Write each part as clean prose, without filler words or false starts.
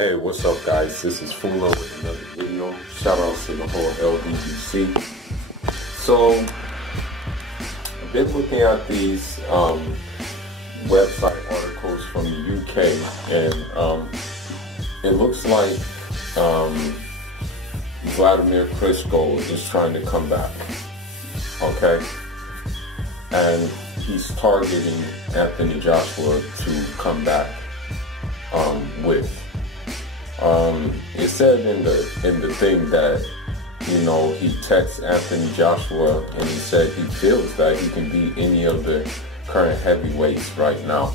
Hey, what's up guys? This is Fulo with another video. Shout outs to the whole LDBC. So, I've been looking at these website articles from the UK, and it looks like Vladimir Klitschko is trying to come back, okay? And he's targeting Anthony Joshua to come back with. It said in the thing that, you know, he texts Anthony Joshua and he said he feels that he can beat any of the current heavyweights right now.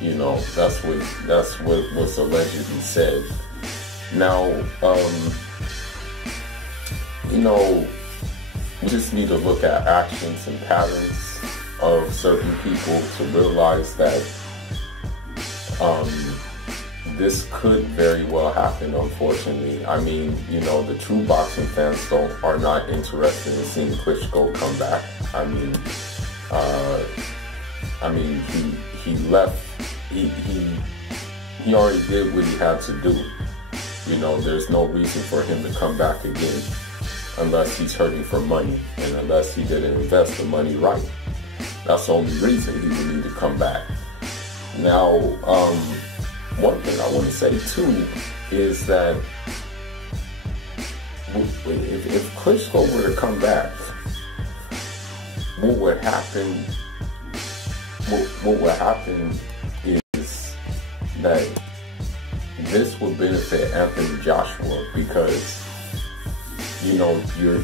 You know, that's what was allegedly said. Now, you know, we just need to look at actions and patterns of certain people to realize that this could very well happen, unfortunately. I mean, you know, the true boxing fans are not interested in seeing Klitschko come back. He left. He already did what he had to do. You know, there's no reason for him to come back again unless he's hurting for money and unless he didn't invest the money right. That's the only reason he would need to come back. Now, one thing I want to say too is that if Klitschko were to come back, what would happen is that this would benefit Anthony Joshua, because, you know, you're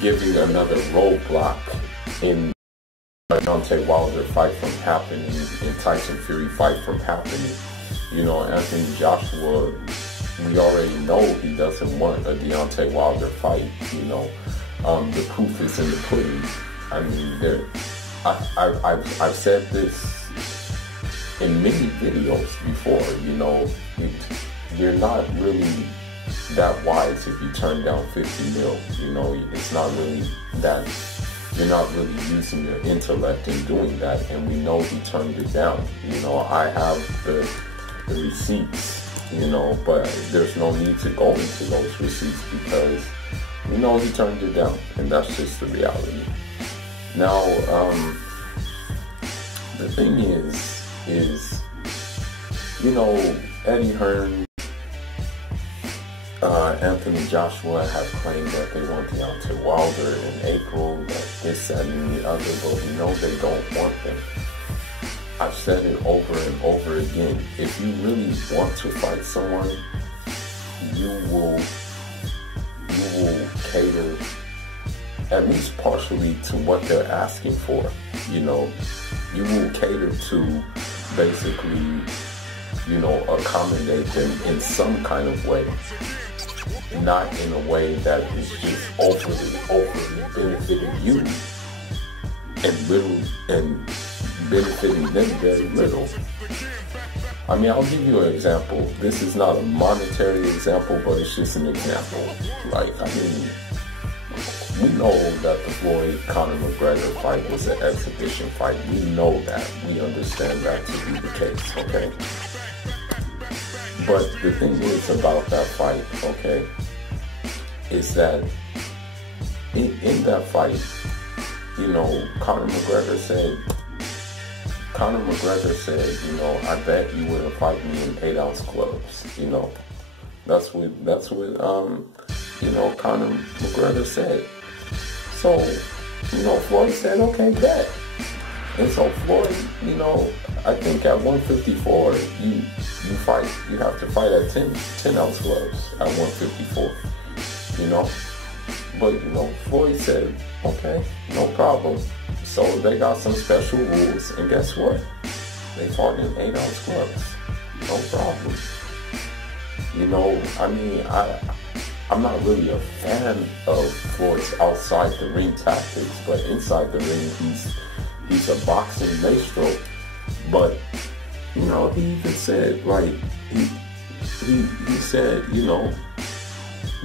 giving another roadblock in Deontay Wilder fight from happening, and Tyson Fury fight from happening. You know, Anthony Joshua, we already know he doesn't want a Deontay Wilder fight. You know, the proof is in the pudding. I mean, I've said this in many videos before. You know, you're not really that wise if you turn down 50 mil. You know, it's not really that. You're not really using your intellect in doing that, and we know he turned it down. You know, I have the receipts, you know, but there's no need to go into those receipts because we know he turned it down, and that's just the reality. Now, the thing is, you know, Eddie Hearn, Anthony Joshua have claimed that they want Deontay Wilder in April, that this, that, and the other, but we know they don't want him. I've said it over and over again. If you really want to fight someone, you will cater at least partially to what they're asking for. You know, you will cater to basically, you know, accommodate them in some kind of way. Not in a way that is just overly benefiting you and benefiting them very little. I mean, I'll give you an example. This is not a monetary example, but it's just an example. Like, I mean, we know that the Floyd-Conor McGregor fight was an exhibition fight. We know that. We understand that to be the case, okay? But the thing is about that fight, okay, is that in that fight, you know, Conor McGregor said, you know, I bet you wouldn't fight me in 8-ounce gloves. You know, that's what you know, Conor McGregor said. So, you know, Floyd said, okay, bet. And so Floyd, you know, I think at 154, you have to fight at 10-ounce gloves at 154. You know, but you know, Floyd said, okay, no problem. So they got some special rules, and guess what? They fought in 8-ounce gloves. No problem. You know, I mean, I'm not really a fan of Floyd's outside the ring tactics, but inside the ring, he's a boxing maestro. But you know, he even said, like, he said, you know,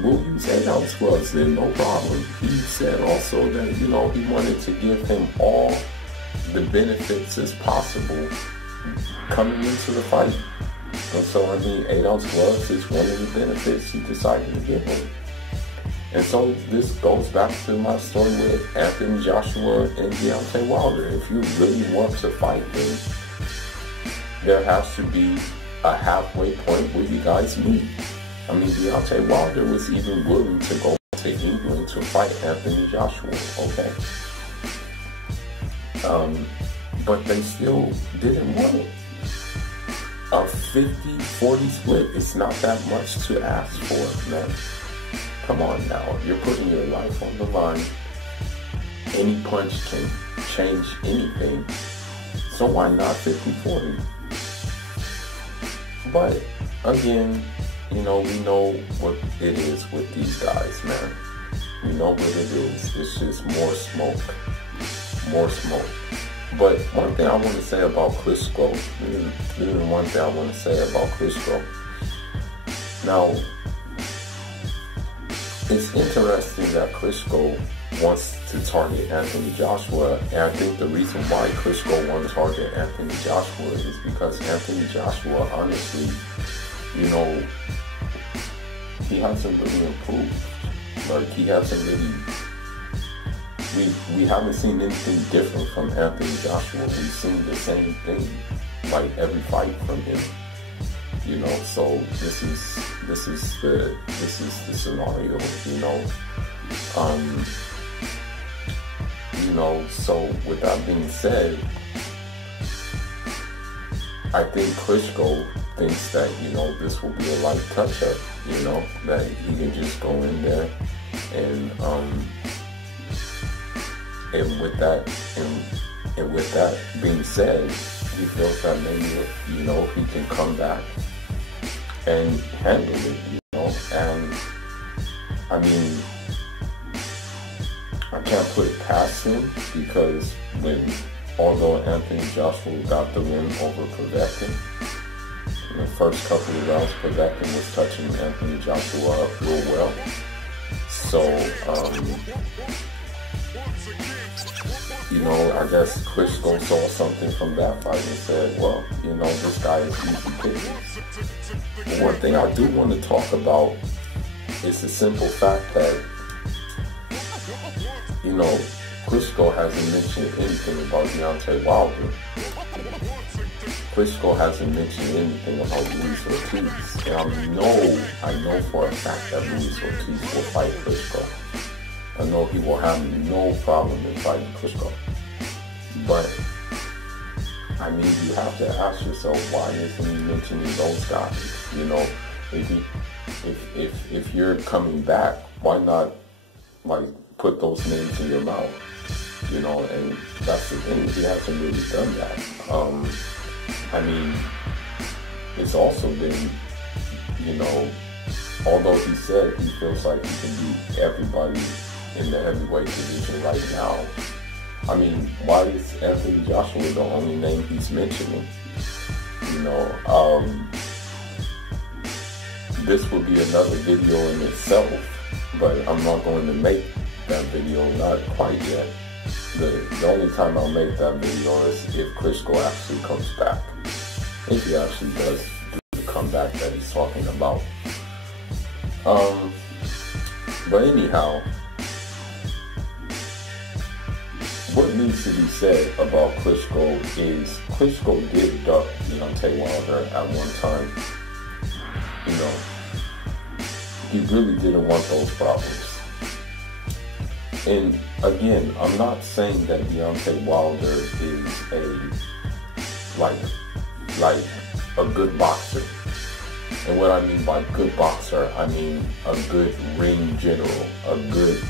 we'll use 8-ounce gloves then, no problem. He said also that, you know, he wanted to give him all the benefits as possible coming into the fight. And so, I mean, 8-ounce gloves is one of the benefits he decided to give him. And so this goes back to my story with Anthony Joshua and Deontay Wilder. If you really want to fight him, there has to be a halfway point where you guys meet. I mean, Deontay Wilder was even willing to go to England to fight Anthony Joshua, okay? But they still didn't want it. A 50-40 split is not that much to ask for, man. Come on now, you're putting your life on the line. Any punch can change anything. So why not 50-40? But again, you know, we know what it is with these guys, man. We know what it is. It's just more smoke. More smoke. But one thing I want to say about Klitschko, this is one thing I want to say about Klitschko. Now, it's interesting that Klitschko wants to target Anthony Joshua, and I think the reason why Klitschko wants to target Anthony Joshua is because Anthony Joshua, honestly, you know, he hasn't really improved. Like, he hasn't really, we haven't seen anything different from Anthony Joshua. We've seen the same thing, like, every fight from him. You know, so this is the scenario, you know, so with that being said, I think Klitschko thinks that, you know, this will be a light touch-up, you know, that he can just go in there and with that being said, he feels that maybe, you know, he can come back and handle it, you know. And I mean, I can't put it past him, because although Anthony Joshua got the win over Povetkin, in the first couple of rounds, Povetkin was touching Anthony Joshua up real well. So, you know, I guess Klitschko saw something from that fight and said, well, you know, this guy is easy pickings. But one thing I do want to talk about is the simple fact that, you know, Klitschko hasn't mentioned anything about Deontay Wilder. Klitschko hasn't mentioned anything about Luis Ortiz. And I know for a fact that Luis Ortiz will fight Klitschko. I know he will have no problem in fighting Klitschko. But, I mean, you have to ask yourself, why isn't he mentioning those guys? You know, if you're coming back, why not, like, put those names in your mouth? You know, and that's the thing, he hasn't really done that. I mean, it's also been, you know, although he said he feels like he can beat everybody in the heavyweight division right now, I mean, why is Anthony Joshua the only name he's mentioning? You know, this will be another video in itself, but I'm not going to make that video, not quite yet. The only time I'll make that video is if Klitschko actually comes back. If he actually does do the comeback that he's talking about. But anyhow, what needs to be said about Klitschko is Klitschko did duck Deontay Wilder at one time. You know, he really didn't want those problems. And again, I'm not saying that Deontay Wilder is like a good boxer. And what I mean by good boxer, I mean a good ring general, a good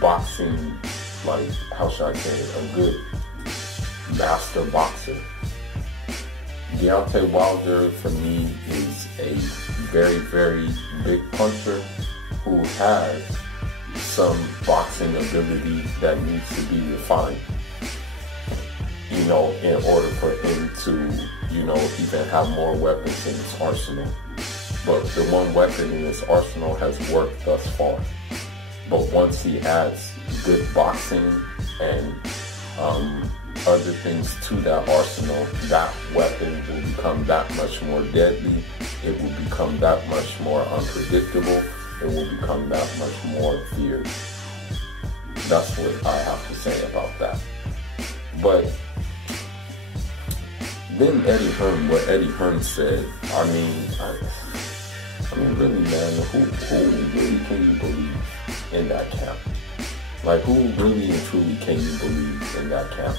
boxing, like, how should I say it, a good master boxer. Deontay Wilder, for me, is a very, very big puncher who has some boxing ability that needs to be refined, you know, in order for him to, you know, even have more weapons in his arsenal. But the one weapon in his arsenal has worked thus far. But once he adds good boxing and other things to that arsenal, that weapon will become that much more deadly. It will become that much more unpredictable. It will become that much more feared. That's what I have to say about that. But then what Eddie Hearn said, I mean, really, man, who really can you believe in that camp? Like, who really and truly can you believe in that camp?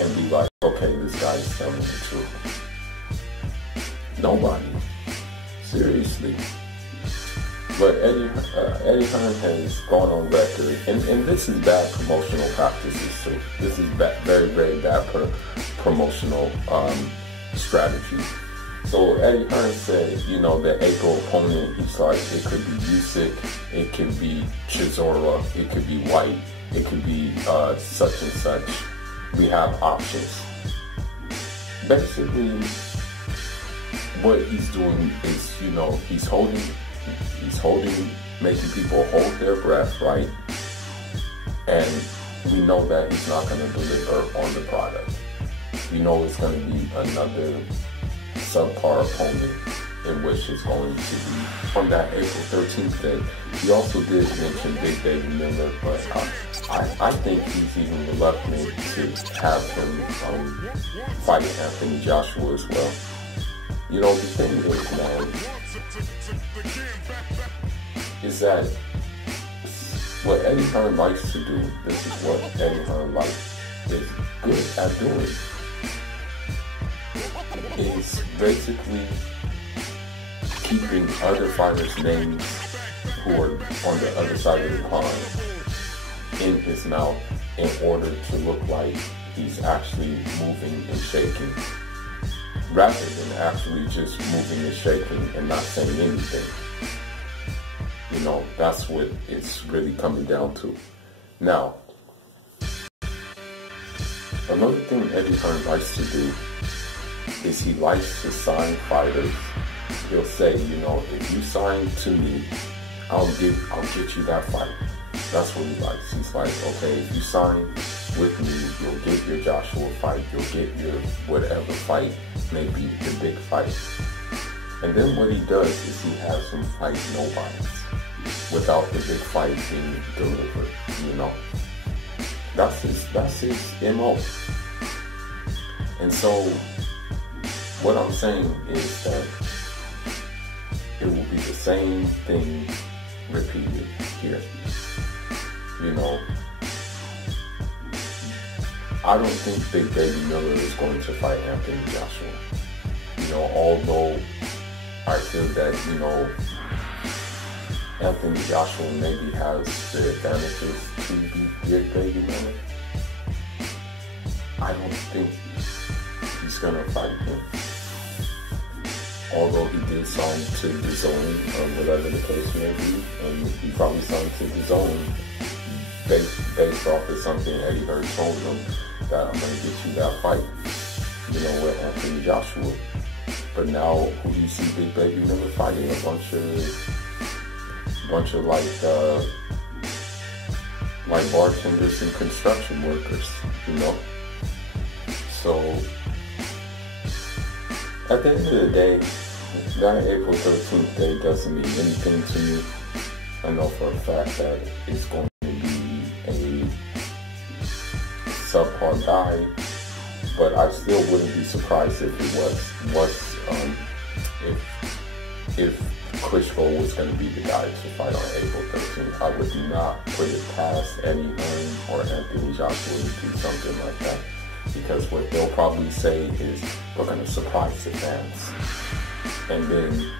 And be like, okay, this guy is telling the truth. Nobody. Seriously. But Eddie Hearn has gone on record, and this is bad promotional practices too. This is very, very bad promotional strategy. So Eddie Hearn said, you know, the April opponent, he's like, it could be Usyk, it could be Chisora, it could be White, it could be such and such. We have options. Basically, what he's doing is, you know, he's holding, making people hold their breath, right? And we know that he's not going to deliver on the product. We know it's going to be another subpar opponent, in which is going to be from that April 13th day. He also did mention Big Baby Miller, but I think he's even reluctant to have him fight Anthony Joshua as well. You know, the thing is, man, is that what Eddie Hearn likes to do, this is what Eddie Hearn is good at doing, is basically keeping other fighters' names who are on the other side of the pond in his mouth in order to look like he's actually moving and shaking, rather than actually just moving and shaking and not saying anything. You know, that's what it's really coming down to. Now, another thing Eddie Hearn likes to do is he likes to sign fighters. He'll say, you know, if you sign to me, I'll get you that fight. That's what he likes. He's like, okay, if you sign with me, you'll get your Joshua fight, you'll get your whatever fight, maybe the big fight. And then what he does is he has him fight nobodies without the big fight being delivered, you know. That's his MO. And so what I'm saying is that it will be the same thing repeated here. You know, I don't think Big Baby Miller is going to fight Anthony Joshua. You know, although I feel that, you know, Anthony Joshua maybe has the advantages to beat Big Baby Miller, I don't think he's going to fight him. Although he did sign to DAZN, or whatever the case may be, and he probably signed to DAZN based off of something Eddie Hearn told him, that I'm going to get you that fight, you know, with Anthony Joshua. But now, who do you see Big Baby Miller fighting? A bunch of like bartenders and construction workers, you know? So, at the end of the day, that April 13th day doesn't mean anything to me. I know for a fact that it's going to be a subpar guy, but I still wouldn't be surprised if it was if Klitschko was going to be the guy to fight on April 13th. I would not put it past Eddie Hearn or Anthony Joshua to do something like that. Because what they'll probably say is, we're going to surprise the fans. And then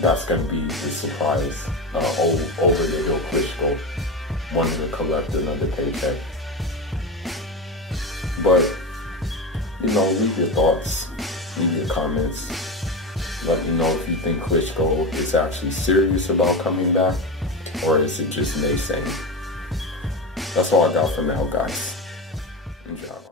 that's going to be the surprise over the hill Klitschko wanting to collect another paycheck. But, you know, leave your thoughts, leave your comments. Let me know if you think Klitschko is actually serious about coming back, or is it just naysaying. That's all I got for now, guys. Enjoy.